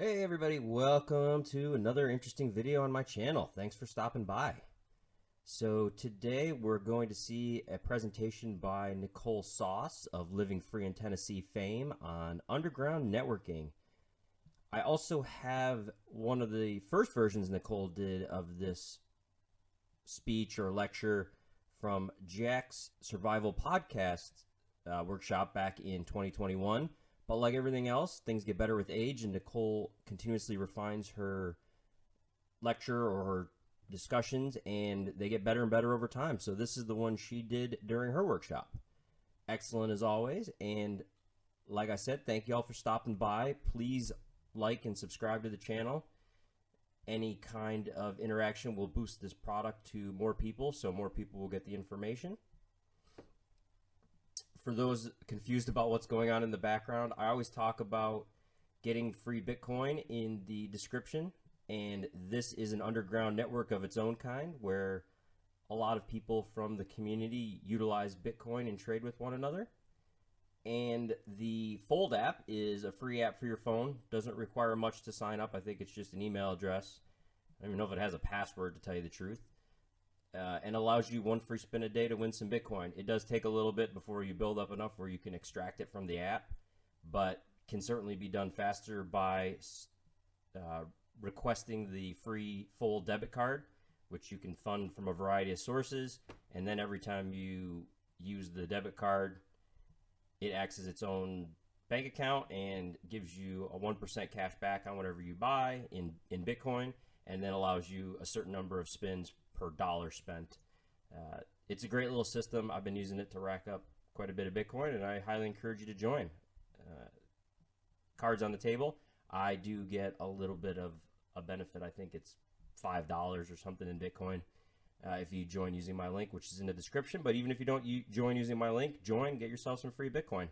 Hey everybody, welcome to another interesting video on my channel. Thanks for stopping by. So today we're going to see a presentation by Nicole of Living Free in Tennessee fame on underground networking. I also have one of the first versions Nicole did of this speech or lecture from Jack's Survival Podcast workshop back in 2021. But like everything else, things get better with age, and Nicole continuously refines her lecture or her discussions, and they get better and better over time. So this is the one she did during her workshop. Excellent as always, and like I said, thank you all for stopping by. Please like and subscribe to the channel. Any kind of interaction will boost this product to more people, so more people will get the information. For those confused about what's going on in the background, I always talk about getting free Bitcoin in the description, and this is an underground network of its own kind where a lot of people from the community utilize Bitcoin and trade with one another. And the Fold app is a free app for your phone. Doesn't require much to sign up. I think it's just an email address. I don't even know if it has a password, to tell you the truth. And allows you one free spin a day to win some Bitcoin. It does take a little bit before you build up enough where you can extract it from the app, but can certainly be done faster by requesting the free Fold debit card, which you can fund from a variety of sources. And then every time you use the debit card, it acts as its own bank account and gives you a 1% cash back on whatever you buy in Bitcoin, and then allows you a certain number of spins per dollar spent. It's a great little system. I've been using it to rack up quite a bit of Bitcoin, and I highly encourage you to join. Cards on the table. I do get a little bit of a benefit. I think it's $5 or something in Bitcoin if you join using my link, which is in the description. But even if you don't join using my link, get yourself some free Bitcoin.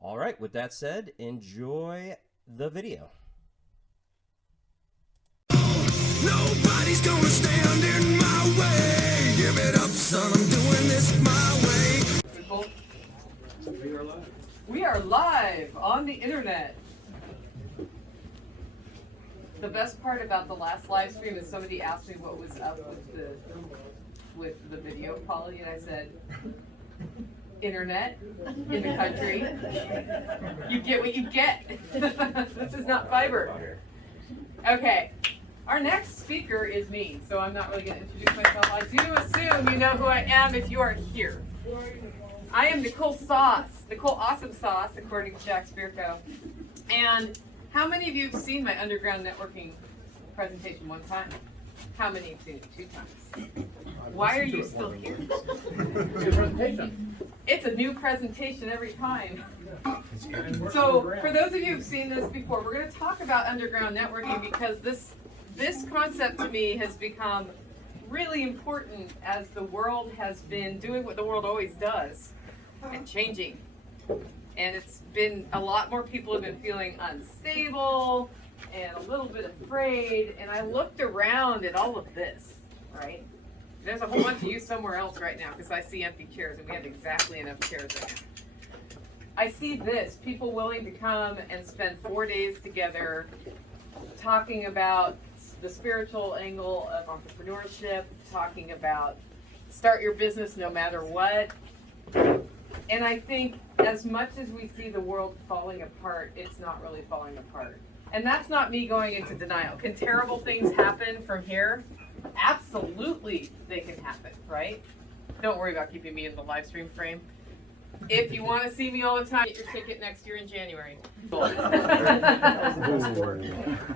All right, with that said, enjoy the video. Nobody's gonna stand in my way. Give it up, son, I'm doing this my way. Nicole? We are live. We are live on the internet. The best part about the last live stream is somebody asked me what was up with the video quality, and I said, internet in the country. You get what you get. This is not fiber. Okay. Our next speaker is me, so I'm not really going to introduce myself. I do assume you know who I am if you are here. I am Nicole Awesome Sauce, according to Jack Spirko. And how many of you have seen my underground networking presentation one time? How many have seen it 2 times? Why are you still here? It's a new presentation every time. So for those of you who've seen this before, we're going to talk about underground networking because this concept to me has become really important as the world has been doing what the world always does and changing. And it's been a lot more people have been feeling unstable and a little bit afraid. And I looked around at all of this, right? There's a whole bunch of you somewhere else right now because I see empty chairs, and we have exactly enough chairs right now. I see this, people willing to come and spend 4 days together talking about the spiritual angle of entrepreneurship, talking about start your business no matter what. And I think as much as we see the world falling apart, it's not really falling apart. And that's not me going into denial. Can terrible things happen from here? Absolutely they can happen, right? Don't worry about keeping me in the live stream frame. If you want to see me all the time, get your ticket next year in January.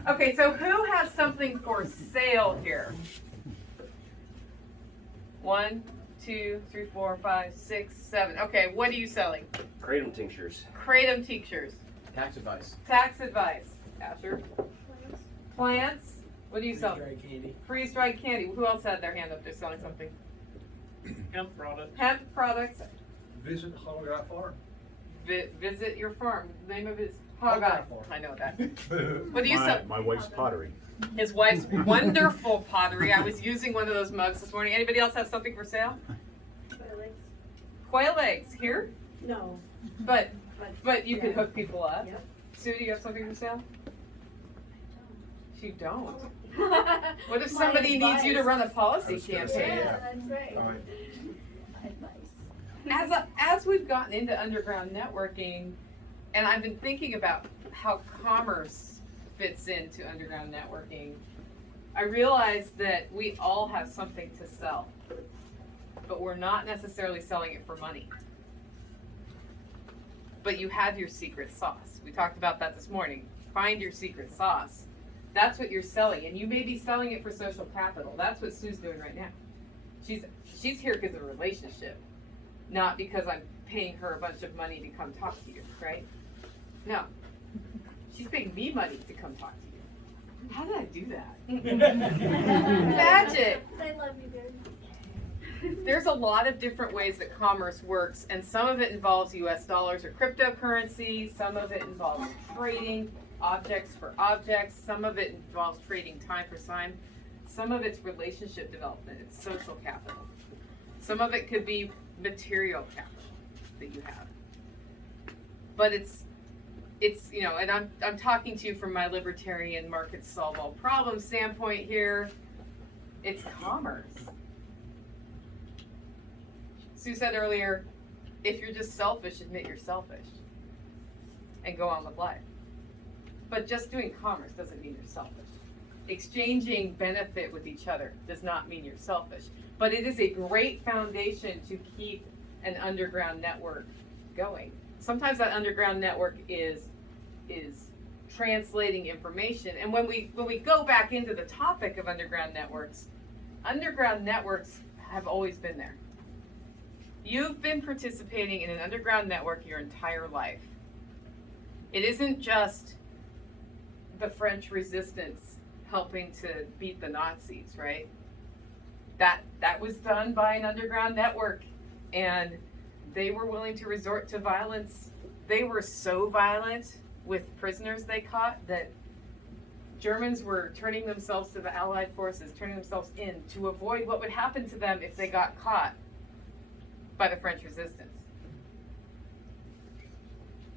Okay, so who has something for sale here? 1, 2, 3, 4, 5, 6, 7. Okay, what are you selling? Kratom tinctures. Kratom tinctures. Tax advice. Tax advice. Asher? Plants. What do you sell? Freeze-dried candy. Freeze-dried candy. Who else had their hand up there selling something? Hemp products. Hemp products. Visit Holograph Farm. Visit your farm. The name of his Hogeye Hogeye. I know that. What do you sell? My wife's pottery. His wife's wonderful pottery. I was using one of those mugs this morning. Anybody else have something for sale? Quail eggs. Quail eggs here, No. but you can hook people up. Yep. Sue, do you have something for sale? You don't. What if somebody needs you to run a policy campaign? Yeah, that's right. All right. Advice. As we've gotten into underground networking, and I've been thinking about how commerce fits into underground networking, I realized that we all have something to sell, but we're not necessarily selling it for money. But you have your secret sauce. We talked about that this morning. Find your secret sauce. That's what you're selling, and you may be selling it for social capital. That's what Sue's doing right now. She's here because of a relationship, not because I'm paying her a bunch of money to come talk to you, right? No, she's paying me money to come talk to you. How did I do that? Magic. I love you, baby. There's a lot of different ways that commerce works, and some of it involves US dollars or cryptocurrency, some of it involves trading objects for objects, some of it involves trading time for time, some of it's relationship development, it's social capital. Some of it could be material capital that you have. But it's you know, and I'm talking to you from my libertarian markets solve all problems standpoint here. It's commerce. Sue said earlier, if you're just selfish, admit you're selfish and go on with life. But just doing commerce doesn't mean you're selfish. Exchanging benefit with each other does not mean you're selfish. But it is a great foundation to keep an underground network going. Sometimes that underground network is translating information. And when we go back into the topic of underground networks have always been there. You've been participating in an underground network your entire life. It isn't just the French resistance helping to beat the Nazis, right? That was done by an underground network, and they were willing to resort to violence. They were so violent with prisoners they caught that Germans were turning themselves to the Allied forces, turning themselves in to avoid what would happen to them if they got caught by the French resistance.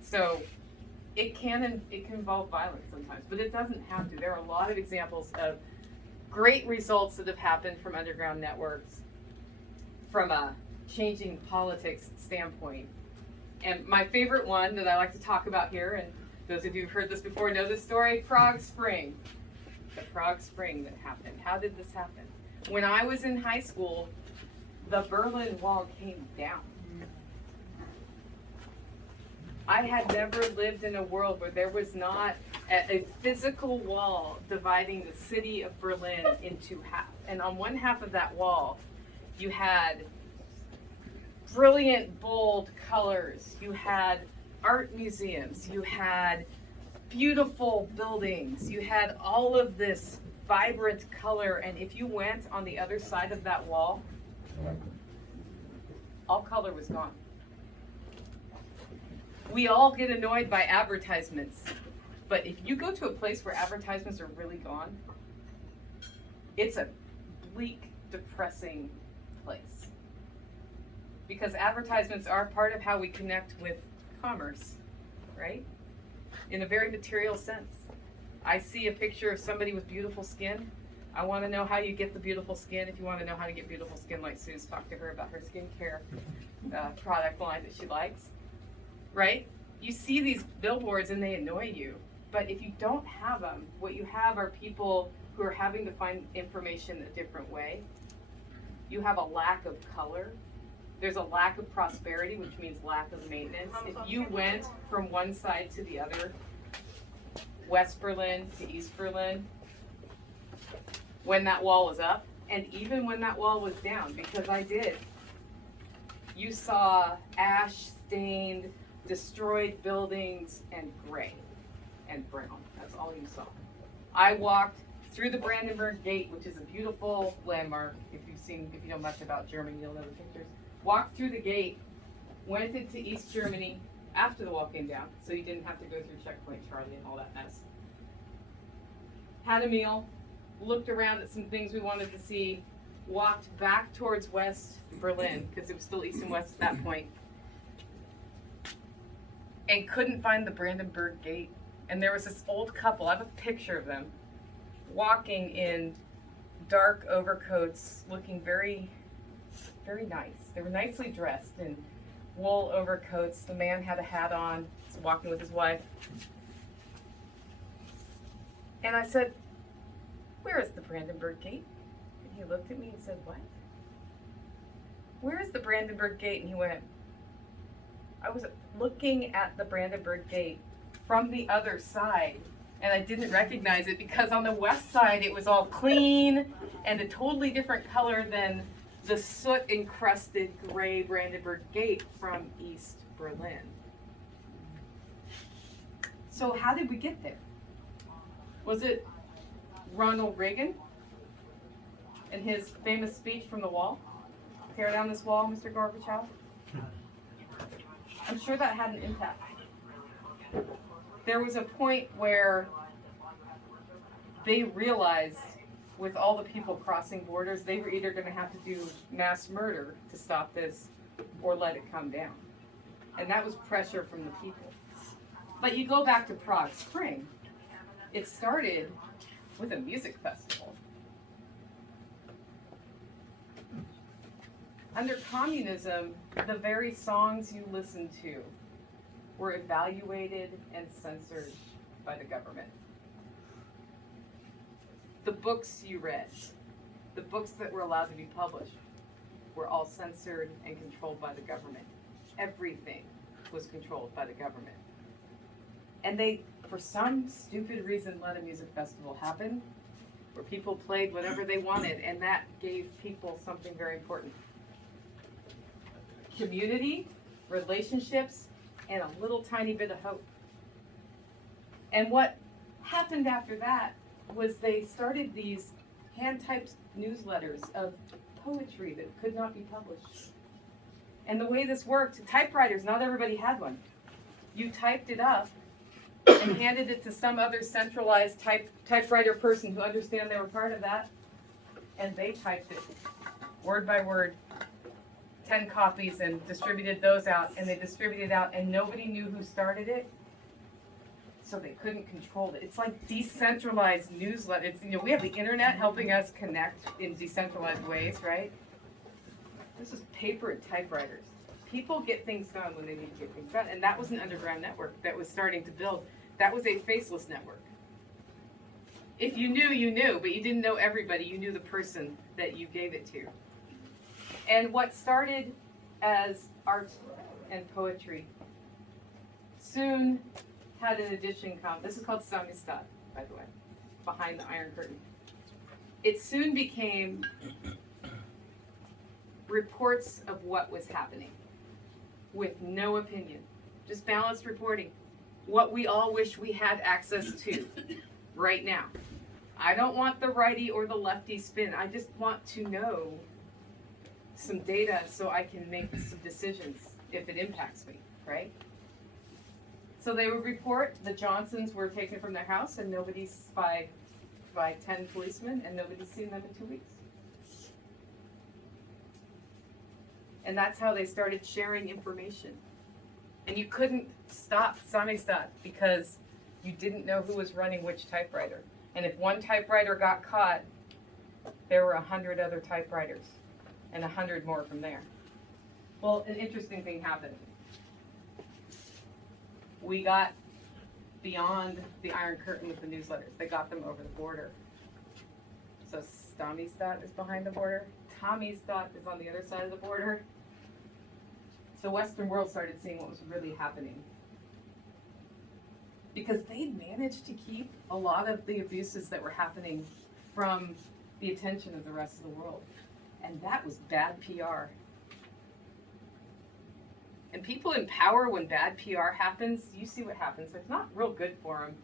So it can involve violence sometimes, but it doesn't have to. There are a lot of examples of great results that have happened from underground networks from a changing politics standpoint. And my favorite one that I like to talk about here, and those of you who've heard this before know this story, Prague Spring. The Prague Spring that happened. How did this happen? When I was in high school, the Berlin Wall came down. I had never lived in a world where there was not a physical wall dividing the city of Berlin into half. And on one half of that wall, you had brilliant, bold colors. You had art museums. You had beautiful buildings. You had all of this vibrant color. And if you went on the other side of that wall, all color was gone. We all get annoyed by advertisements, but if you go to a place where advertisements are really gone, it's a bleak, depressing place. Because advertisements are part of how we connect with commerce, right? In a very material sense. I see a picture of somebody with beautiful skin. I want to know how you get the beautiful skin. If you want to know how to get beautiful skin like Sue's, talk to her about her skincare product line that she likes. Right? You see these billboards and they annoy you. But if you don't have them, what you have are people who are having to find information a different way. You have a lack of color. There's a lack of prosperity, which means lack of maintenance. If you went from one side to the other, West Berlin to East Berlin, when that wall was up, and even when that wall was down, because I did, you saw ash-stained, destroyed buildings and gray and brown. That's all you saw. I walked through the Brandenburg Gate, which is a beautiful landmark. If you know much about Germany, you'll know the pictures. Walked through the gate, went into East Germany after the wall came down, so you didn't have to go through Checkpoint Charlie and all that mess. Had a meal, looked around at some things we wanted to see, walked back towards West Berlin, because it was still East and West at that point, and couldn't find the Brandenburg Gate. And there was this old couple, I have a picture of them. walking in dark overcoats, looking very, very nice. They were nicely dressed in wool overcoats. The man had a hat on, was walking with his wife. And I said, "Where is the Brandenburg Gate?" And he looked at me and said, "What? Where is the Brandenburg Gate?" And he went, "I was looking at the Brandenburg Gate from the other side, and I didn't recognize it because on the west side it was all clean and a totally different color than the soot-encrusted gray Brandenburg Gate from East Berlin." So how did we get there? Was it Ronald Reagan and his famous speech from the wall? "Tear down this wall, Mr. Gorbachev"? I'm sure that had an impact. There was a point where they realized with all the people crossing borders, they were either going to have to do mass murder to stop this or let it come down. And that was pressure from the people. But you go back to Prague Spring, it started with a music festival. Under communism, the very songs you listened to were evaluated and censored by the government. The books you read, the books that were allowed to be published, were all censored and controlled by the government. Everything was controlled by the government. And they, for some stupid reason, let a music festival happen where people played whatever they wanted, and that gave people something very important. Community, relationships, and a little tiny bit of hope. And what happened after that was they started these hand-typed newsletters of poetry that could not be published. And the way this worked, typewriters, not everybody had one. You typed it up and handed it to some other centralized typewriter person who understand they were part of that, and they typed it word by word, 10 copies, and distributed those out, and they distributed out, and nobody knew who started it, so they couldn't control it. It's like decentralized newsletters. We have the internet helping us connect in decentralized ways, right? This is paper and typewriters. People get things done when they need to get things done, and that was an underground network that was starting to build. That was a faceless network. If you knew, you knew, but you didn't know everybody. You knew the person that you gave it to. And what started as art and poetry soon had an addition come. This is called Samizdat, by the way, behind the Iron Curtain. It soon became reports of what was happening with no opinion, just balanced reporting. What we all wish we had access to right now. I don't want the righty or the lefty spin. I just want to know some data so I can make some decisions if it impacts me, right? So they would report the Johnsons were taken from their house and nobody's by 10 policemen, and nobody's seen them in 2 weeks. And that's how they started sharing information. And you couldn't stop Samizdat because you didn't know who was running which typewriter. And if one typewriter got caught, there were 100 other typewriters and 100 more from there. Well, an interesting thing happened. We got beyond the Iron Curtain with the newsletters. They got them over the border. So Samizdat is behind the border. Tamizdat is on the other side of the border. The Western world started seeing what was really happening. Because they'd managed to keep a lot of the abuses that were happening from the attention of the rest of the world. And that was bad PR. And people in power, when bad PR happens, you see what happens. It's not real good for them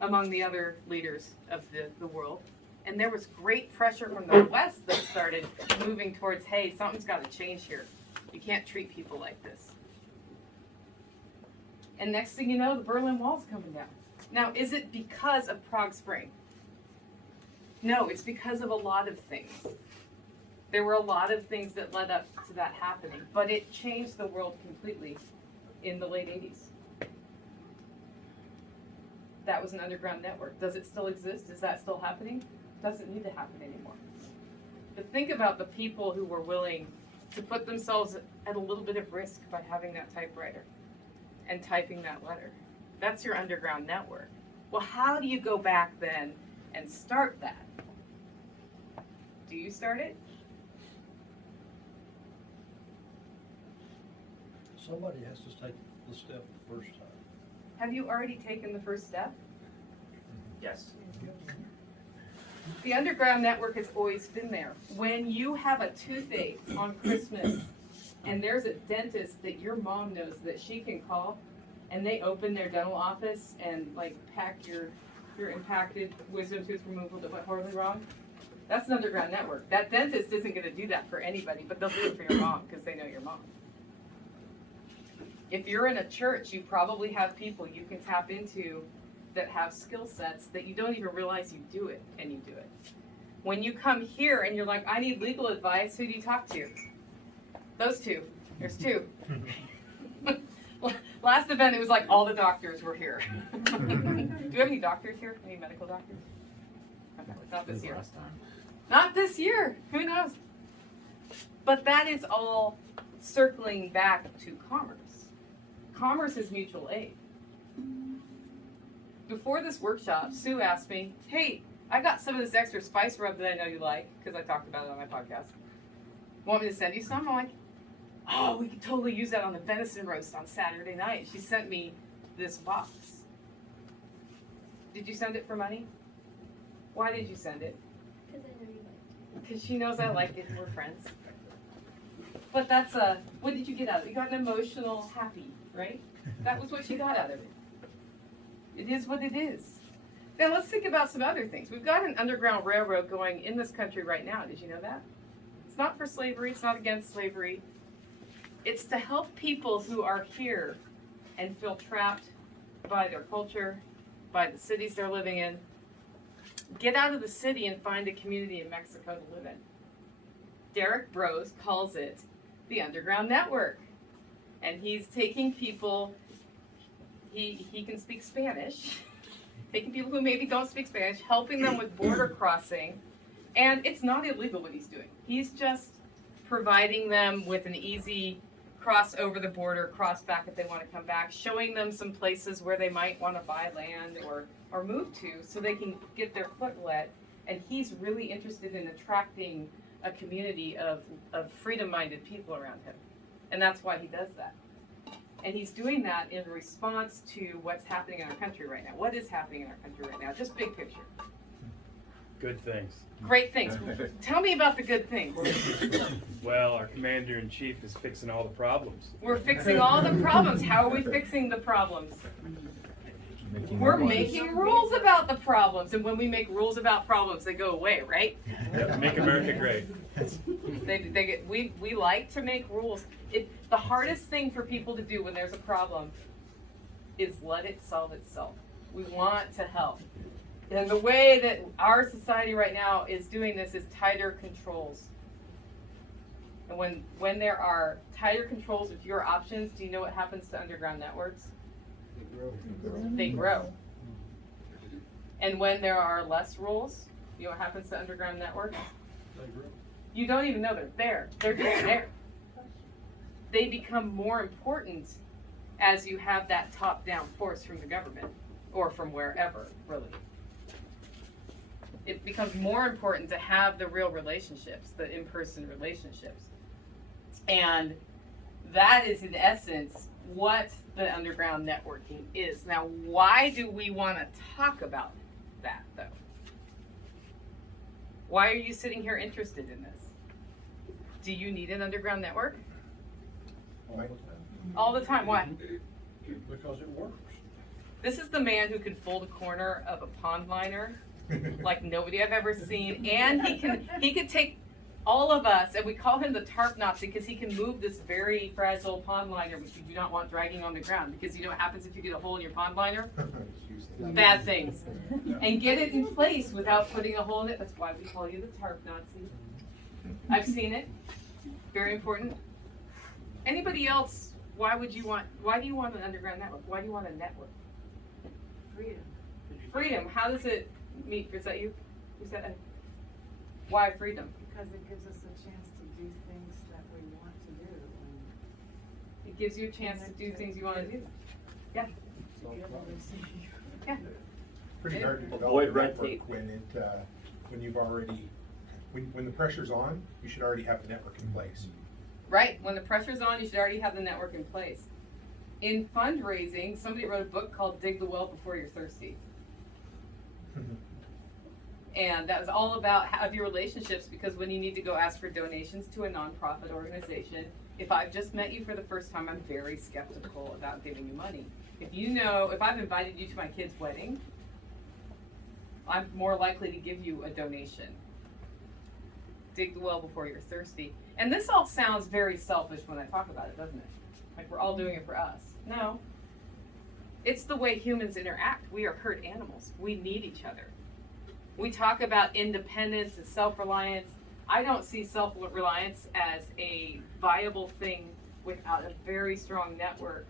among the other leaders of the world. And there was great pressure from the West that started moving towards, hey, something's got to change here. You can't treat people like this. And next thing you know, the Berlin Wall's coming down. Now, is it because of Prague Spring? No, it's because of a lot of things. There were a lot of things that led up to that happening, but it changed the world completely in the late 80s. that was an underground network. Does it still exist? Is that still happening? Doesn't need to happen anymore. But think about the people who were willing to put themselves at a little bit of risk by having that typewriter and typing that letter. That's your underground network. Well, how do you go back then and start that? Do you start it? Somebody has to take the step the first time. Have you already taken the first step? Yes. The underground network has always been there. When you have a toothache on Christmas and there's a dentist that your mom knows that she can call, and they open their dental office and like pack your impacted wisdom tooth removal that went horribly wrong, that's an underground network. That dentist isn't going to do that for anybody, but they'll do it for your mom because they know your mom. If you're in a church, you probably have people you can tap into that have skill sets that you don't even realize you do it, and you do it. When you come here and you're like, I need legal advice, who do you talk to? Those two. There's two. Last event, it was like all the doctors were here. Do you have any doctors here? Any medical doctors? Okay, not this year. Not this year. Who knows? But that is all circling back to commerce. Commerce is mutual aid. Before this workshop, Sue asked me, hey, I got some of this extra spice rub that I know you like, because I talked about it on my podcast. Want me to send you some? I'm like, oh, we could totally use that on the venison roast on Saturday night. She sent me this box. Did you send it for money? Why did you send it? Because I know you like Because she knows I like it and we're friends. But that's what did you get out of it? You got an emotional happy, right? That was what she got out of it. It is what it is. Now let's think about some other things. We've got an underground railroad going in this country right now. Did you know that? It's not for slavery. It's not against slavery. It's to help people who are here and feel trapped by their culture, by the cities they're living in. Get out of the city and find a community in Mexico to live in. Derek Bros calls it the Underground Network. And he's taking people, he can speak Spanish, taking people who maybe don't speak Spanish, helping them with border crossing. And it's not illegal what he's doing. He's just providing them with an easy cross over the border, cross back if they want to come back, showing them some places where they might want to buy land or move to so they can get their foot wet. And he's really interested in attracting a community of freedom-minded people around him. And that's why he does that. And he's doing that in response to what's happening in our country right now. What is happening in our country right now? Just big picture. Good things. Great things. Tell me about the good things. Well, our commander-in-chief is fixing all the problems. We're fixing all the problems. How are we fixing the problems? We're making rules about the problems. And when we make rules about problems, they go away, right? Yep, make America great. We like to make rules. The hardest thing for people to do when there's a problem is let it solve itself. We want to help. And the way that our society right now is doing this is tighter controls. And when there are tighter controls with your options, do you know what happens to underground networks? They grow. And when there are less rules, you know what happens to underground networks? You don't even know they're there. They're just there. They become more important as you have that top-down force from the government or from wherever, really. It becomes more important to have the real relationships, the in-person relationships. And that is, in essence, what the underground networking is. Now, why do we want to talk about that, though? Why are you sitting here interested in this? Do you need an underground network? All the time. Why? Because it works. This is the man who can fold a corner of a pond liner like nobody I've ever seen, and he can take all of us, and we call him the tarp Nazi because he can move this very fragile pond liner, which you do not want dragging on the ground, because you know what happens if you get a hole in your pond liner? Bad things. And get it in place without putting a hole in it. That's why we call you the tarp Nazi. I've seen it. Very important. Anybody else? Why do you want an underground network? Why do you want a network? Freedom. Freedom, how does it meet? Is that you? Is that why freedom? Because it gives us a chance to do things that we want to do. And It gives you a chance to do things you want to do. Yeah. to be able to see. Yeah. Pretty hard to develop Avoid a red network tape. when you've already, when the pressure's on, you should already have the network in place. Right. When the pressure's on, you should already have the network in place. In fundraising, somebody wrote a book called Dig the Well Before You're Thirsty. And that was all about have your relationships, because when you need to go ask for donations to a nonprofit organization, if I've just met you for the first time, I'm very skeptical about giving you money. If I've invited you to my kid's wedding, I'm more likely to give you a donation. Dig the well before you're thirsty. And this all sounds very selfish when I talk about it, doesn't it? Like we're all doing it for us. No. It's the way humans interact. We are herd animals. We need each other. We talk about independence and self-reliance. I don't see self-reliance as a viable thing without a very strong network,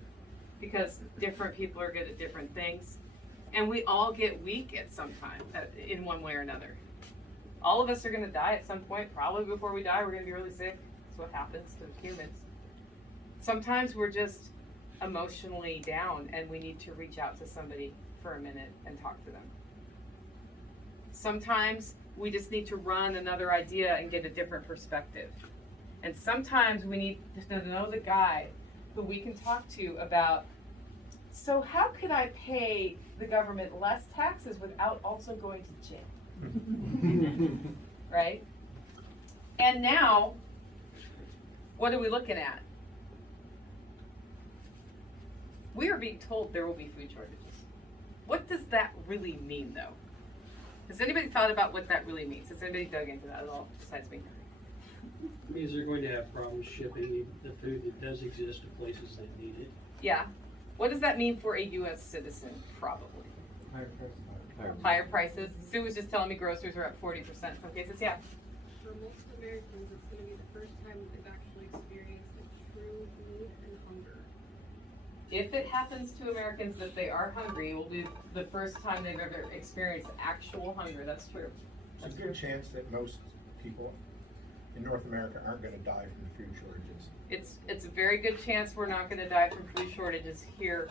because different people are good at different things. And we all get weak at some time, in one way or another. All of us are going to die at some point. Probably before we die, we're going to be really sick. That's what happens to humans. Sometimes we're just emotionally down and we need to reach out to somebody for a minute and talk to them. Sometimes we just need to run another idea and get a different perspective. And sometimes we need to know the guy who we can talk to about, so how could I pay the government less taxes without also going to jail? Right? And now, what are we looking at? We are being told there will be food shortages. What does that really mean, though? Has anybody thought about what that really means? Has anybody dug into that at all, besides me? It means they're going to have problems shipping the food that does exist to places that need it. Yeah. What does that mean for a U.S. citizen? Probably. Higher prices. Sue was just telling me groceries are up 40% in some cases. Yeah. For most Americans, it's going to be the first time that they've actually experienced a true need and hunger. If it happens to Americans that they are hungry, it will be the first time they've ever experienced actual hunger. That's true. There's a good chance that most people in North America aren't going to die from the food shortages. It's a very good chance we're not going to die from food shortages here.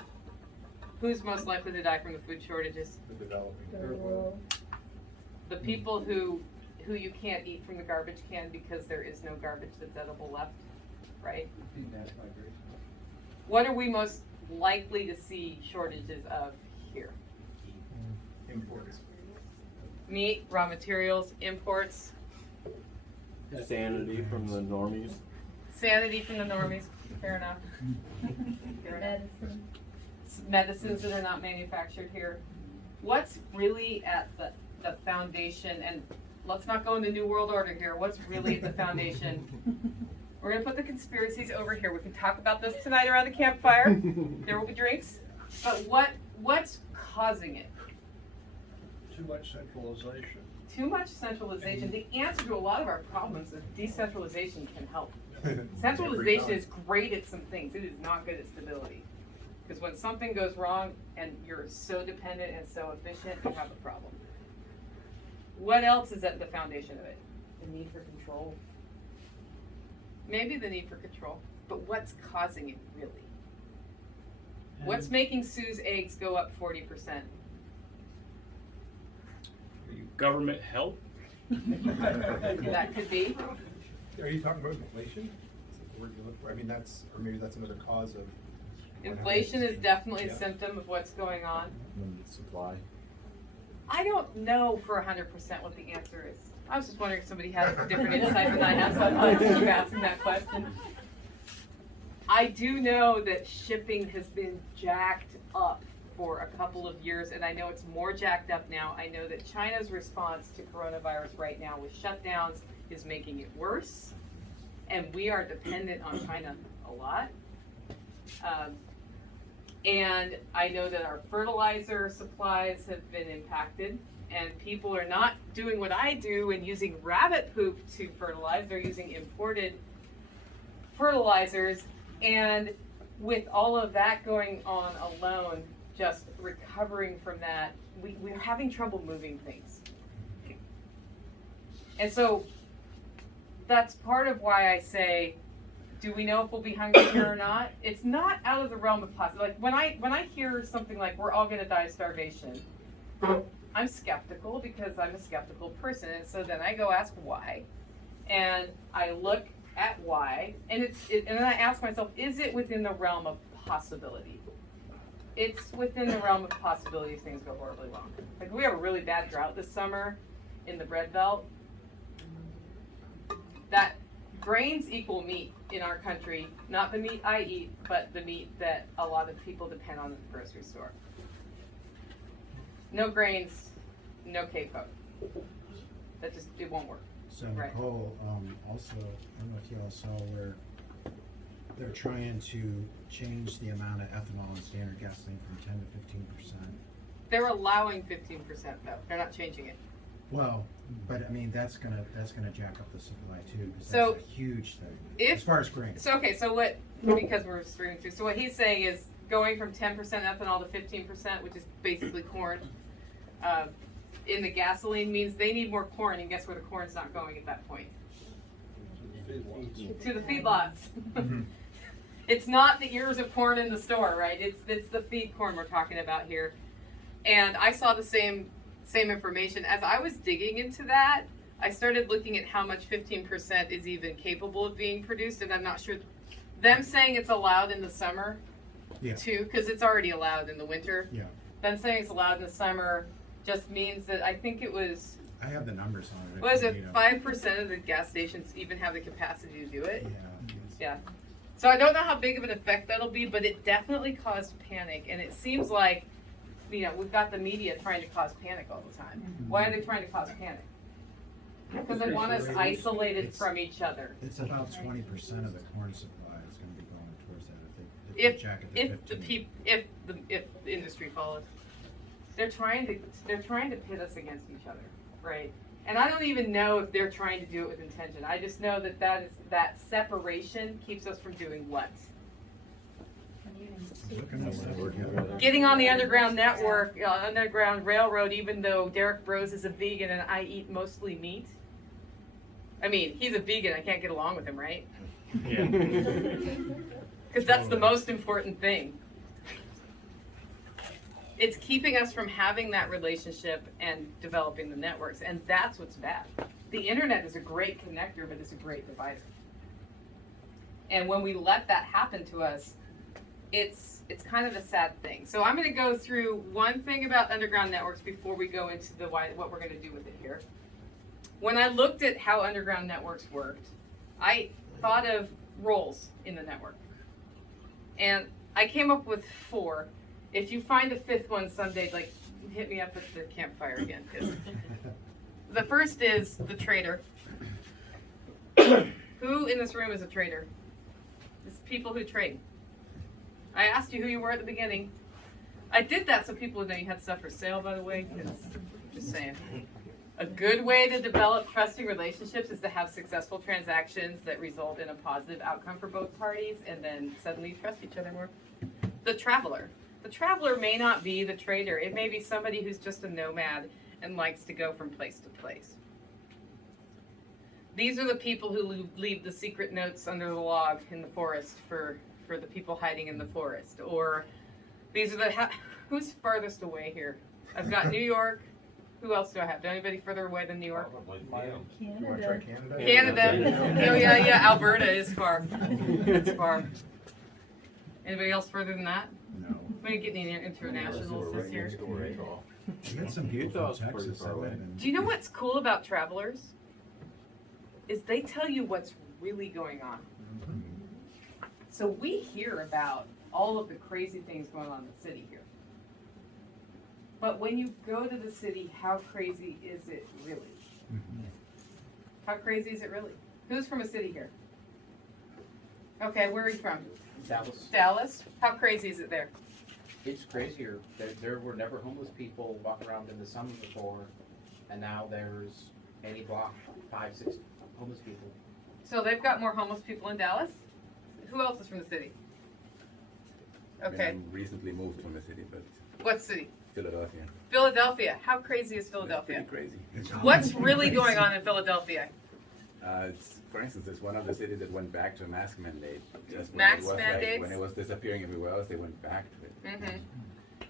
Who's most likely to die from the food shortages? The developing world. The people who you can't eat from the garbage can because there is no garbage that's edible left, right? What are we most likely to see shortages of here? Imports. Meat, raw materials, imports, Sanity from the normies. sanity from the normies. Fair enough. Fair enough. Medicines that are not manufactured here. What's really at the foundation, and let's not go into New World Order here, what's really at the foundation? We're going to put the conspiracies over here. We can talk about this tonight around the campfire. There will be drinks. But what's causing it? Too much centralization. Too much centralization. The answer to a lot of our problems is decentralization can help. Centralization is great at some things. It is not good at stability. Because when something goes wrong and you're so dependent and so efficient, you have a problem. What else is at the foundation of it? The need for control. Maybe the need for control, but what's causing it really? What's making Sue's eggs go up 40%? Government help? That could be. Are you talking about inflation? Is that the word you look for? I mean, or maybe that's another cause of. Inflation is definitely a symptom of what's going on. Limited supply. I don't know for 100% what the answer is. I was just wondering if somebody had a different insight than I have, so I thought I'd keep asking that question. I do know that shipping has been jacked up for a couple of years, and I know it's more jacked up now. I know that China's response to coronavirus right now with shutdowns is making it worse, and we are dependent on China a lot. And I know that our fertilizer supplies have been impacted, and people are not doing what I do and using rabbit poop to fertilize. They're using imported fertilizers, and with all of that going on alone, just recovering from that. We're having trouble moving things. And so that's part of why I say, do we know if we'll be hungry here or not? It's not out of the realm of possibility. Like when I hear something like we're all going to die of starvation, I'm skeptical because I'm a skeptical person, and so then I go ask why, and I look at why, and and then I ask myself, is it within the realm of possibility? It's within the realm of possibility if things go horribly wrong. Like we have a really bad drought this summer in the bread belt. That grains equal meat in our country, not the meat I eat, but the meat that a lot of people depend on at the grocery store. No grains, no CAFO. That just, it won't work. So Right. Nicole, also, I don't know if y'all saw where they're trying to change the amount of ethanol in standard gasoline from 10 to 15%. They're allowing 15% though. They're not changing it. Well, but I mean, that's gonna jack up the supply too, because So, that's a huge thing, if- as far as grain. So okay, so what, because we're streaming through, so what he's saying is going from 10% ethanol to 15%, which is basically corn, in the gasoline means they need more corn, and guess where the corn's not going at that point? To the feedlots. It's not the ears of corn in the store, right? It's the feed corn we're talking about here. And I saw the same information. As I was digging into that, I started looking at how much 15% is even capable of being produced, and I'm not sure. Them saying it's allowed in the summer, Yeah. too, because it's already allowed in the winter. Yeah, Them saying it's allowed in the summer just means that I think it was, I have the numbers on it. if what is you it, need 'em. 5% of the gas stations even have the capacity to do it? Yeah. Yeah. So I don't know how big of an effect that'll be, but it definitely caused panic, and it seems like, you know, we've got the media trying to cause panic all the time. Why are they trying to cause panic? Because they want us isolated It's- from each other. It's about 20% of the corn supply is gonna be going towards that if they jack it to 15. If the industry follows, they're trying to pit us against each other, right? And I don't even know if they're trying to do it with intention. I just know that separation keeps us from doing what? Looking at stuff together. Getting on the underground network, underground railroad, even though Derek Rose is a vegan and I eat mostly meat. I mean, he's a vegan, I can't get along with him, right? Yeah. Because that's the most important thing. It's keeping us from having that relationship and developing the networks, and that's what's bad. The internet is a great connector, but it's a great divider. And when we let that happen to us, it's kind of a sad thing. So I'm going to go through one thing about underground networks before we go into what we're going to do with it here. When I looked at how underground networks worked, I thought of roles in the network. And I came up with 4. If you find a 5th one someday, like, hit me up at the campfire again. 'Cause the first is the trader. Who in this room is a trader? It's people who trade. I asked you who you were at the beginning. I did that so people would know you had stuff for sale, by the way. 'Cause, just saying. A good way to develop trusting relationships is to have successful transactions that result in a positive outcome for both parties, and then suddenly you trust each other more. The traveler. The traveler may not be the trader. It may be somebody who's just a nomad and likes to go from place to place. These are the people who leave the secret notes under the log in the forest for the people hiding in the forest. Or these are who's farthest away here? I've got New York. Who else do I have? Anybody further away than New York? You wanna try Canada? Canada. Oh yeah, Alberta is far. It's far. Anybody else further than that? No. We didn't get any internationals this year. We had some people from Texas that went and. Do you know what's cool about travelers? Is they tell you what's really going on. So we hear about all of the crazy things going on in the city here. But when you go to the city, how crazy is it really? How crazy is it really? Who's from a city here? Okay, where are you from? Dallas. Dallas? How crazy is it there? It's crazier. There were never homeless people walking around in the summer before, and now there's any block 5, 6 homeless people. So they've got more homeless people in Dallas? Who else is from the city? Okay. I recently moved from the city, but What city? Philadelphia. Philadelphia. How crazy is Philadelphia? It's pretty crazy. What's really going on in Philadelphia? For instance, it's one of the cities that went back to a mask mandate. Just when Mask it was mandates? Like, when it was disappearing everywhere else, they went back to it. Mm-hmm.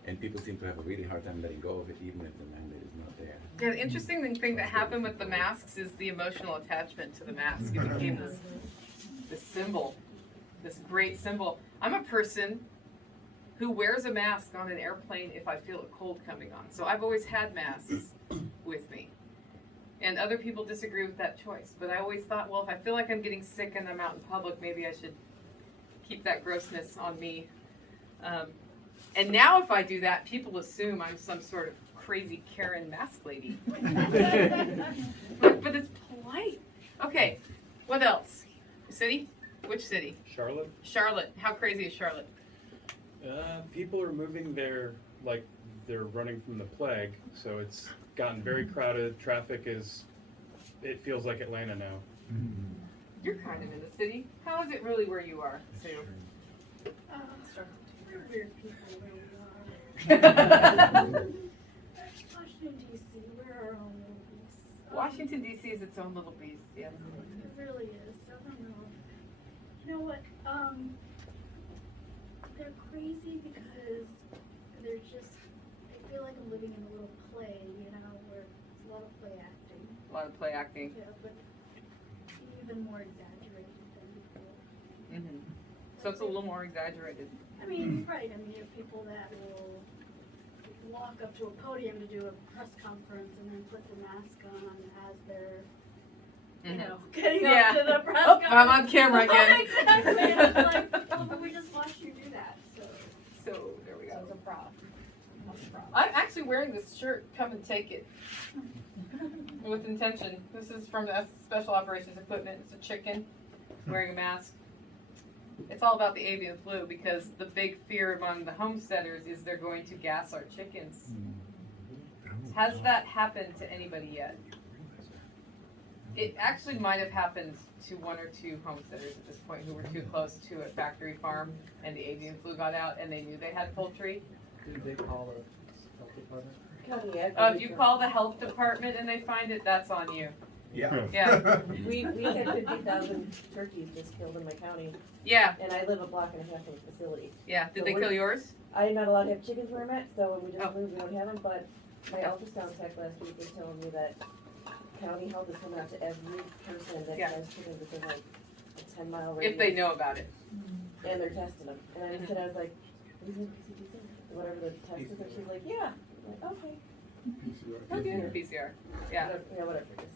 And people seem to have a really hard time letting go of it, even if the mandate is not there. Yeah, the interesting thing that happened with the masks is the emotional attachment to the mask. It became this symbol, this great symbol. I'm a person who wears a mask on an airplane if I feel a cold coming on. So I've always had masks with me. And other people disagree with that choice. But I always thought, well, if I feel like I'm getting sick and I'm out in public, maybe I should keep that grossness on me. And now if I do that, people assume I'm some sort of crazy Karen mask lady. But it's polite. Okay, what else? City? Which city? Charlotte? Charlotte. How crazy is Charlotte? People are moving there like they're running from the plague, so it's gotten very crowded. Traffic is, it feels like Atlanta now. You're kind of in the city. How is it really where you are, Sue? We're weird people where we are. Washington, D.C., we're our own little beast. Washington, D.C. is its own little beast, yeah. It really is. I don't know. You know what? They're crazy because they're just, I feel like I'm living in a little play, you know, where it's a lot of play acting. A lot of play acting. Yeah, but even more exaggerated than before. Mm-hmm. So it's a little more exaggerated. I mean, right. I mean, you have people that will walk up to a podium to do a press conference and then put the mask on as they're, you know, getting up to the press conference. I'm on camera again. Exactly. And it's like, well, but we just watched you do that, so. So there we go. So it's a prop. I'm actually wearing this shirt. Come and take it. With intention. This is from the Special Operations Equipment. It's a chicken wearing a mask. It's all about the avian flu because the big fear among the homesteaders is they're going to gas our chickens. Has that happened to anybody yet? It actually might have happened to one or two homesteaders at this point who were too close to a factory farm and the avian flu got out and they knew they had poultry. Did they call the health department? If you call the health department and they find it, that's on you. Yeah. Yeah. We had 50,000 turkeys just killed in my county. Yeah. And I live a block and a half from the facility. Yeah. Did So they kill yours? I'm not allowed to have chickens where I'm at, so when we just moved, we don't have them. But my ultrasound tech last week was telling me that county health is coming out to every person that has chickens within like a 10-mile radius. If they know about it. And they're testing them. And I said, I was like, whatever the test is, and she's like, yeah. I'm like, okay. Okay. PCR. Yeah. Yeah, whatever it is.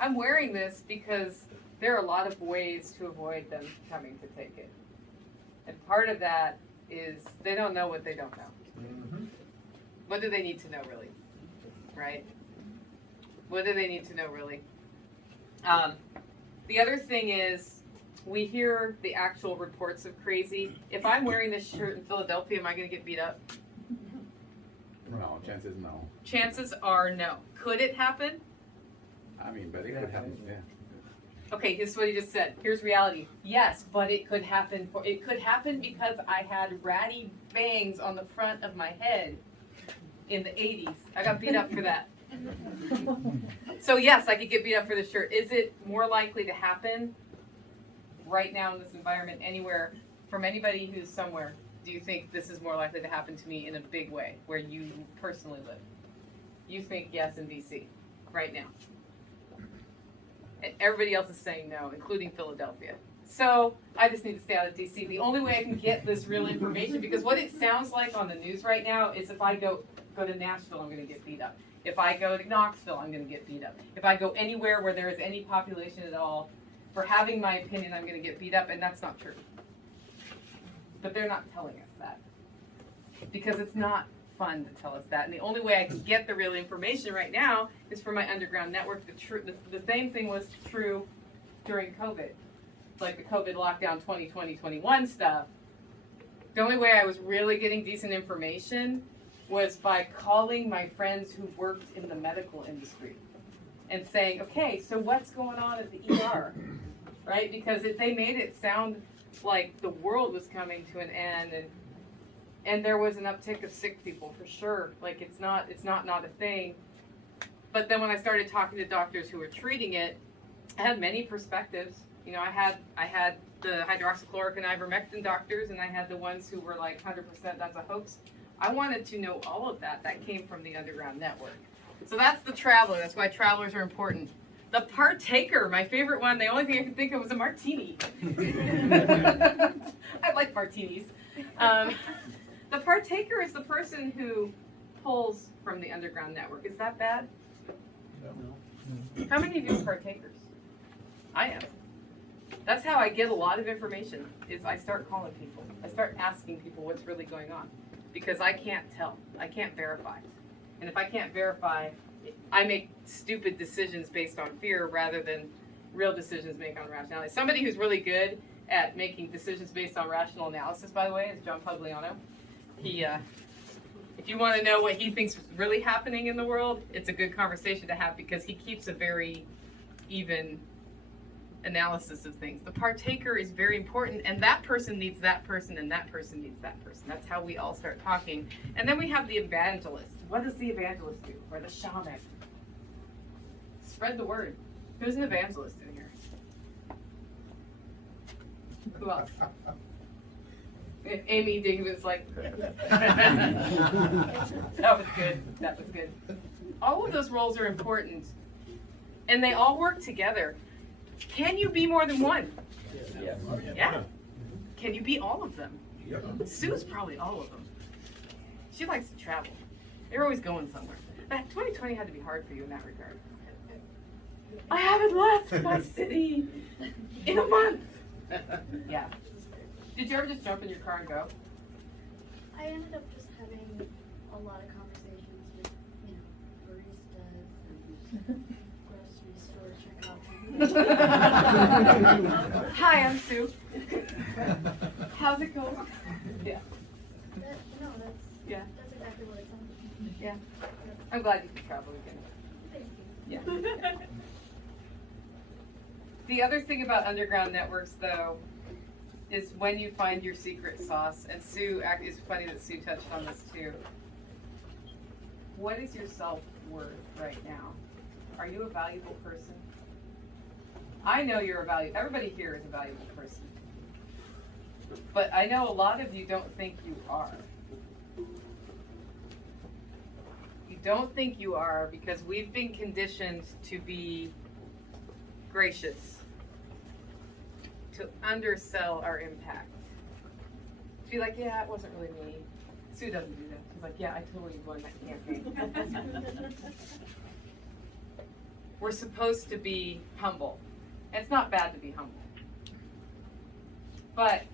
I'm wearing this because there are a lot of ways to avoid them coming to take it. And part of that is they don't know what they don't know. Mm-hmm. What do they need to know really? Right? What do they need to know really? The other thing is we hear the actual reports of crazy. If I'm wearing this shirt in Philadelphia, am I going to get beat up? No, chances no. Chances are no. Could it happen? I mean, but it could happen, yeah. Okay, this is what he just said. Here's reality. Yes, but it could happen. It could happen because I had ratty bangs on the front of my head in the 80s. I got beat up for that. So yes, I could get beat up for the shirt. Is it more likely to happen right now in this environment anywhere from anybody who's somewhere? Do you think this is more likely to happen to me in a big way where you personally live? You think yes in DC right now. And everybody else is saying no, including Philadelphia. So I just need to stay out of DC. The only way I can get this real information, because what it sounds like on the news right now is if I go to Nashville, I'm going to get beat up. If I go to Knoxville, I'm going to get beat up. If I go anywhere where there is any population at all, for having my opinion, I'm going to get beat up, and that's not true. But they're not telling us that because it's not fun to tell us that. And the only way I can get the real information right now is from my underground network. The same thing was true during COVID, like the COVID lockdown 2020-21 stuff. The only way I was really getting decent information was by calling my friends who worked in the medical industry and saying, okay, so what's going on at the ER, right? Because they made it sound like the world was coming to an end and And there was an uptick of sick people for sure. Like it's not a thing. But then when I started talking to doctors who were treating it, I had many perspectives. You know, I had the hydroxychloroquine and ivermectin doctors, and I had the ones who were like 100% that's a hoax. I wanted to know all of that. That came from the underground network. So that's the traveler. That's why travelers are important. The partaker, my favorite one. The only thing I could think of was a martini. I like martinis. The partaker is the person who pulls from the underground network. Is that bad? No. How many of you are partakers? I am. That's how I get a lot of information, is I start calling people. I start asking people what's really going on. Because I can't tell. I can't verify. And if I can't verify, I make stupid decisions based on fear rather than real decisions made on rationality. Somebody who's really good at making decisions based on rational analysis, by the way, is John Pugliano. He, if you want to know what he thinks is really happening in the world, it's a good conversation to have because he keeps a very even analysis of things. The partaker is very important, and that person needs that person, and that person needs that person. That's how we all start talking. And then we have the evangelist. What does the evangelist do? Or the shaman? Spread the word. Who's an evangelist in here? Who else? Amy Ding was like, that was good. That was good. All of those roles are important, and they all work together. Can you be more than one? Yes. Yeah. Can you be all of them? Yep. Sue's probably all of them. She likes to travel. They're always going somewhere. 2020 had to be hard for you in that regard. I haven't left my city in a month. Yeah. Did you ever just jump in your car and go? I ended up just having a lot of conversations with, baristas and grocery store checkout. Hi, I'm Sue. How's it going? Yeah. Yeah. That's exactly what it sounds like. Yeah. I'm glad you can travel again. Thank you. Yeah. The other thing about underground networks, though, is when you find your secret sauce, and Sue, it's funny that Sue touched on this too. What is your self-worth right now? Are you a valuable person? I know you're a valuable, everybody here is a valuable person. But I know a lot of you don't think you are. You don't think you are because we've been conditioned to be gracious, to undersell our impact. To be like, yeah, it wasn't really me. Sue doesn't do that. She's like, yeah, I totally won that campaign. We're supposed to be humble. It's not bad to be humble. But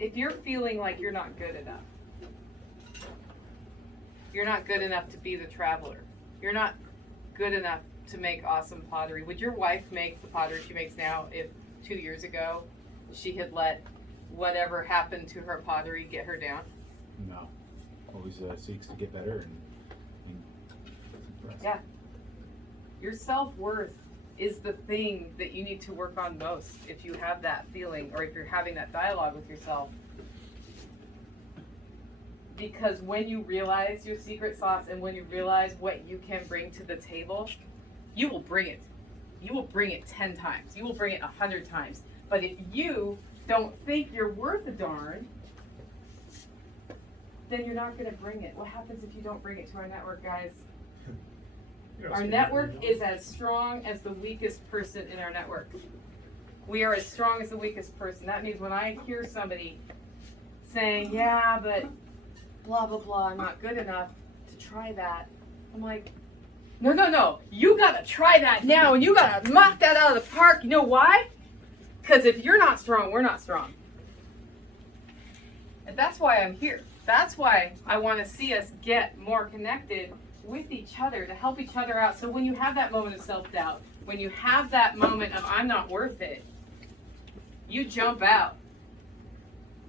if you're feeling like you're not good enough, you're not good enough to be the traveler, you're not good enough to make awesome pottery. Would your wife make the pottery she makes now if 2 years ago she had let whatever happened to her pottery get her down? No. Always seeks to get better and yeah. Your self-worth is the thing that you need to work on most if you have that feeling or if you're having that dialogue with yourself. Because when you realize your secret sauce and when you realize what you can bring to the table, you will bring it. You will bring it 10 times. You will bring it 100 times. But if you don't think you're worth a darn, then you're not going to bring it. What happens if you don't bring it to our network, guys? Our network is as strong as the weakest person in our network. We are as strong as the weakest person. That means when I hear somebody saying, yeah, but blah, blah, blah, I'm not good enough to try that, I'm like, no, you gotta try that now and you gotta knock that out of the park. You know why? Because if you're not strong, we're not strong. And that's why I'm here. That's why I want to see us get more connected with each other to help each other out. So when you have that moment of self-doubt, when you have that moment of I'm not worth it, you jump out.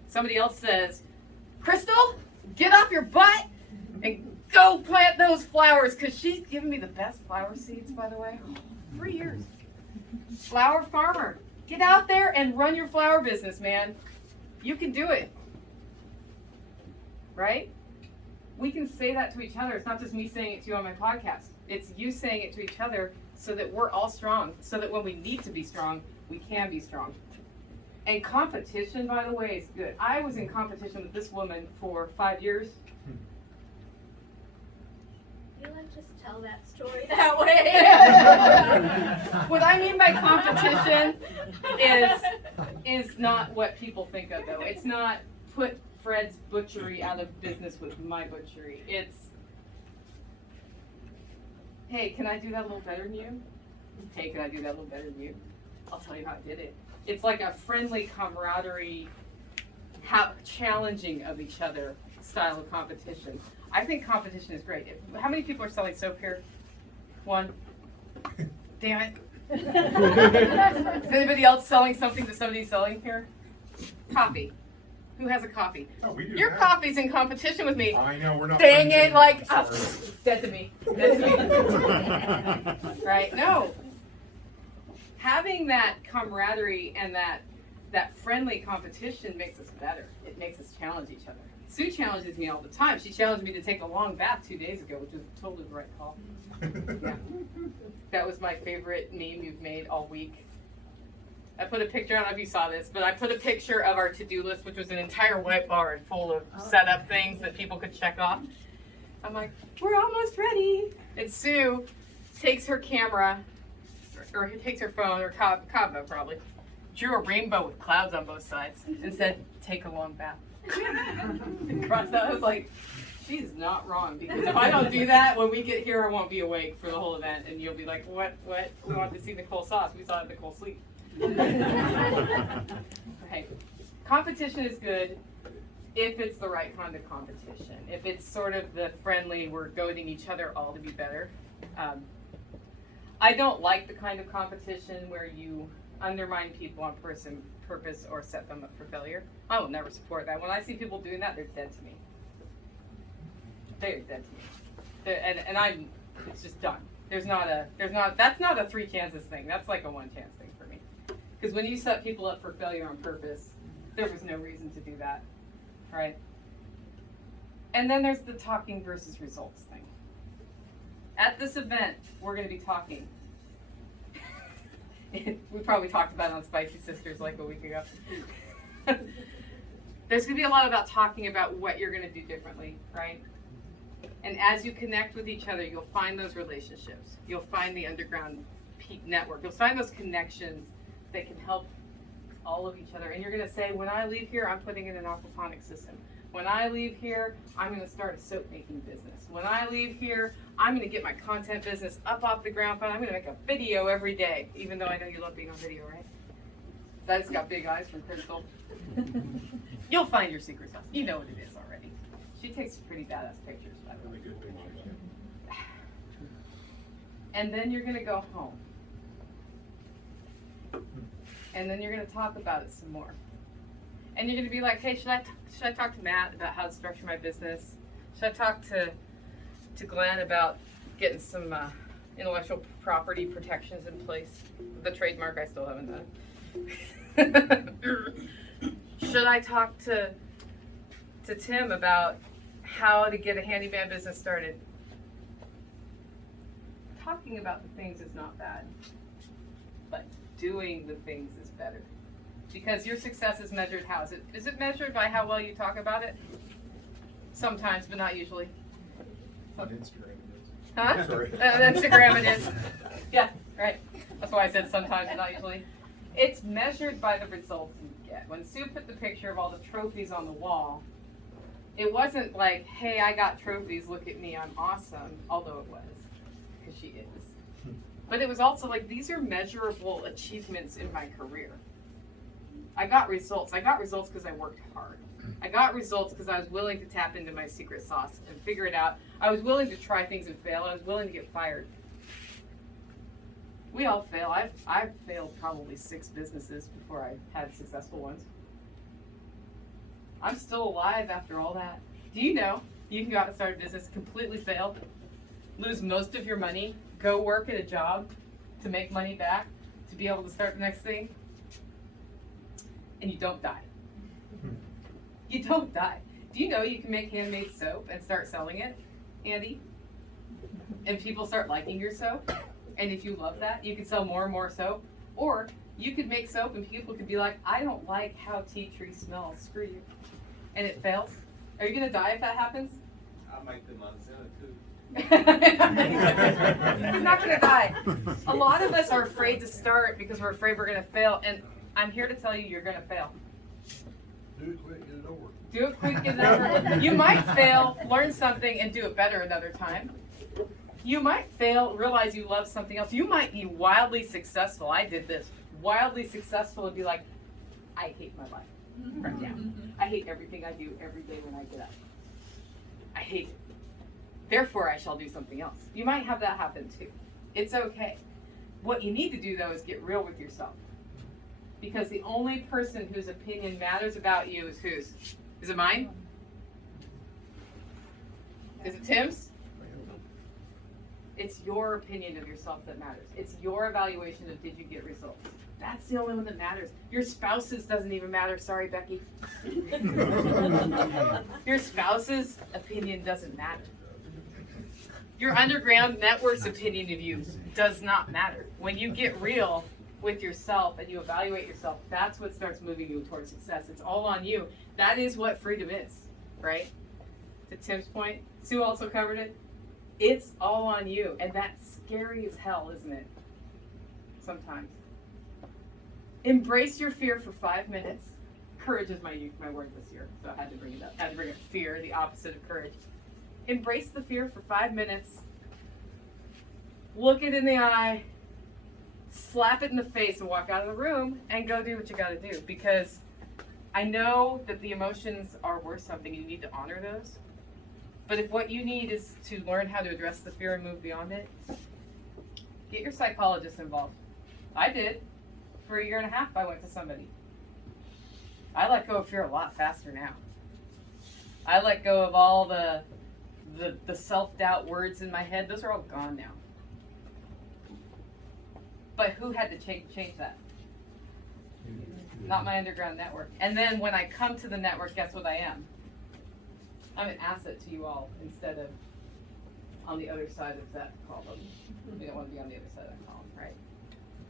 Somebody else says, Crystal, get off your butt and go plant those flowers, because she's given me the best flower seeds, by the way. 3 years. Flower farmer. Get out there and run your flower business, man. You can do it. right? We can say that to each other. It's not just me saying it to you on my podcast. It's you saying it to each other so that we're all strong, so that when we need to be strong, we can be strong. And competition, by the way, is good. I was in competition with this woman for 5 years. You like just tell that story that way. What I mean by competition is not what people think of, though. It's not put Fred's butchery out of business with my butchery. It's, hey, can I do that a little better than you? Hey, can I do that a little better than you? I'll tell you how I did it. It's like a friendly camaraderie, how challenging of each other style of competition. I think competition is great. How many people are selling soap here? One. Damn it. Is anybody else selling something that somebody's selling here? Coffee. Who has a coffee? Oh, we do Your that. coffee's in competition with me. I know, we're not. Dang friends it, like, anymore. dead to me. Dead to me. Right? No. Having that camaraderie and that friendly competition makes us better. It makes us challenge each other. Sue challenges me all the time. She challenged me to take a long bath 2 days ago, which was totally the right call. Yeah. That was my favorite meme you've made all week. I put a picture, I don't know if you saw this, but I put a picture of our to-do list, which was an entire whiteboard full of setup things that people could check off. I'm like, we're almost ready. And Sue takes her camera, or takes her phone, or Cabo probably, drew a rainbow with clouds on both sides, and said, take a long bath. And crossed out, I was like, she's not wrong, because if I don't do that, when we get here, I won't be awake for the whole event, and you'll be like, what? We wanted to see Nicole Sauce, we saw Nicole sleep. Right. Competition is good if it's the right kind of competition. If it's sort of the friendly, we're goading each other all to be better. I don't like the kind of competition where you undermine people on purpose or set them up for failure. I will never support that. When I see people doing that, they're dead to me. They're dead to me. And I'm, it's just done. That's not a 3 chances thing. That's like a 1 chance thing for me. Because when you set people up for failure on purpose, there was no reason to do that, right? And then there's the talking versus results thing. At this event, we're going to be talking. We probably talked about it on Spicy Sisters like a week ago. There's going to be a lot about talking about what you're going to do differently, right? And as you connect with each other, you'll find those relationships. You'll find the underground peak network. You'll find those connections that can help all of each other. And you're going to say, when I leave here, I'm putting in an aquaponics system. When I leave here, I'm going to start a soap making business. When I leave here, I'm going to get my content business up off the ground. I'm going to make a video every day, even though I know you love being on video, right? That's got big eyes from Crystal. You'll find your secret sauce. You know what it is already. She takes pretty badass pictures, by the way. Really good pictures. And then you're going to go home. And then you're going to talk about it some more. And you're going to be like, hey, should I talk to Matt about how to structure my business? Should I talk to Glenn about getting some intellectual property protections in place? The trademark I still haven't done. Should I talk to Tim about how to get a handyman business started? Talking about the things is not bad, but doing the things is better. Because your success is measured how? Is it measured by how well you talk about it? Sometimes, but not usually. On Instagram it is. Huh? Sorry. On Instagram it is. Yeah, right. That's why I said sometimes, but not usually. It's measured by the results you get. When Sue put the picture of all the trophies on the wall, it wasn't like, hey, I got trophies, look at me, I'm awesome, although it was, because she is. But it was also like, these are measurable achievements in my career. I got results. I got results because I worked hard. I got results because I was willing to tap into my secret sauce and figure it out. I was willing to try things and fail. I was willing to get fired. We all fail. I've failed probably 6 businesses before I had successful ones. I'm still alive after all that. Do you know you can go out and start a business, completely fail, lose most of your money, go work at a job to make money back, to be able to start the next thing, and you don't die. You don't die. Do you know you can make handmade soap and start selling it, Andy? And people start liking your soap? And if you love that, you can sell more and more soap. Or you could make soap and people could be like, I don't like how tea tree smells, screw you. And it fails. Are you gonna die if that happens? I might do Montana too. He's not gonna die. A lot of us are afraid to start because we're afraid we're gonna fail, and I'm here to tell you you're gonna fail. Do it quick, get it over. Do it quick, get it over. You might fail, learn something, and do it better another time. You might fail, realize you love something else. You might be wildly successful. I did this. Wildly successful and be like, I hate my life right now. I hate everything I do every day when I get up. I hate it. Therefore, I shall do something else. You might have that happen too. It's okay. What you need to do though is get real with yourself. Because the only person whose opinion matters about you is whose? Is it mine? Is it Tim's? It's your opinion of yourself that matters. It's your evaluation of did you get results. That's the only one that matters. Your spouse's doesn't even matter. Sorry, Becky. Your spouse's opinion doesn't matter. Your underground network's opinion of you does not matter. When you get real with yourself and you evaluate yourself, that's what starts moving you towards success. It's all on you. That is what freedom is, right? To Tim's point, Sue also covered it. It's all on you. And that's scary as hell, isn't it? Sometimes. Embrace your fear for 5 minutes. Courage is my word this year, so I had to bring it up. I had to bring up fear, the opposite of courage. Embrace the fear for 5 minutes. Look it in the eye. Slap it in the face and walk out of the room and go do what you gotta do. Because I know that the emotions are worth something. You need to honor those. But if what you need is to learn how to address the fear and move beyond it, get your psychologist involved. I did. For a year and a half, I went to somebody. I let go of fear a lot faster now. I let go of all the self-doubt words in my head. Those are all gone now. But who had to change that? Not my underground network. And then when I come to the network, guess what I am? I'm an asset to you all instead of on the other side of that column. We don't want to be on the other side of that column, right?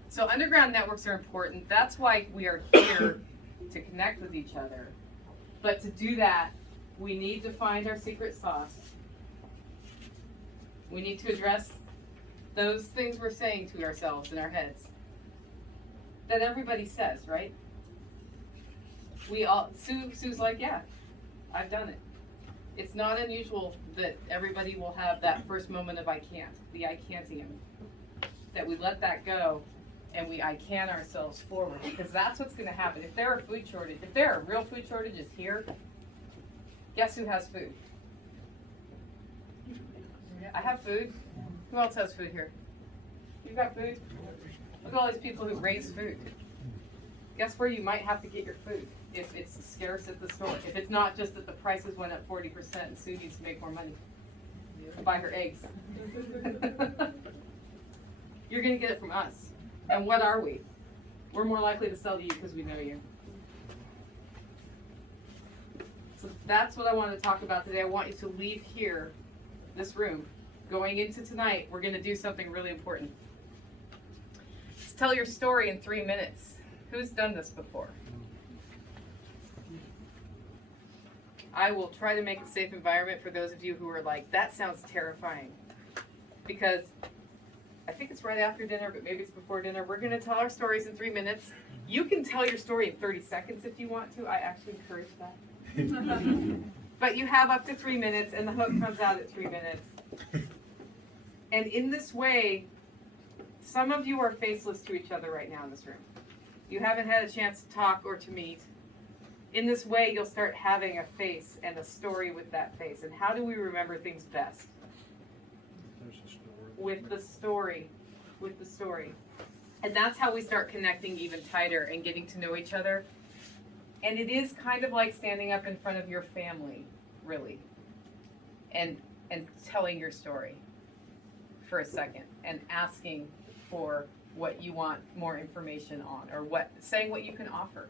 So underground networks are important. That's why we are here to connect with each other. But to do that, we need to find our secret sauce. We need to address those things we're saying to ourselves in our heads that everybody says, right? We all, Sue's like, yeah, I've done it. It's not unusual that everybody will have that first moment of I can't, the I can'tium. That we let that go and we I can ourselves forward, because that's what's gonna happen. If there are food shortage, if there are real food shortages here, guess who has food? I have food. Who else has food here? You got food? Look at all these people who raise food. Guess where you might have to get your food if it's scarce at the store. If it's not just that the prices went up 40% and Sue needs to make more money to buy her eggs. You're gonna get it from us. And what are we? We're more likely to sell to you because we know you. So that's what I want to talk about today. I want you to leave here, this room. Going into tonight, we're going to do something really important. Just tell your story in 3 minutes. Who's done this before? I will try to make a safe environment for those of you who are like, that sounds terrifying. Because I think it's right after dinner, but maybe it's before dinner. We're going to tell our stories in 3 minutes. You can tell your story in 30 seconds if you want to. I actually encourage that. But you have up to 3 minutes, and the hook comes out at 3 minutes. And in this way, some of you are faceless to each other right now in this room. You haven't had a chance to talk or to meet. In this way, you'll start having a face and a story with that face. And how do we remember things best? With the story. With the story. And that's how we start connecting even tighter and getting to know each other. And it is kind of like standing up in front of your family, really, and telling your story for a second and asking for what you want more information on, or saying what you can offer.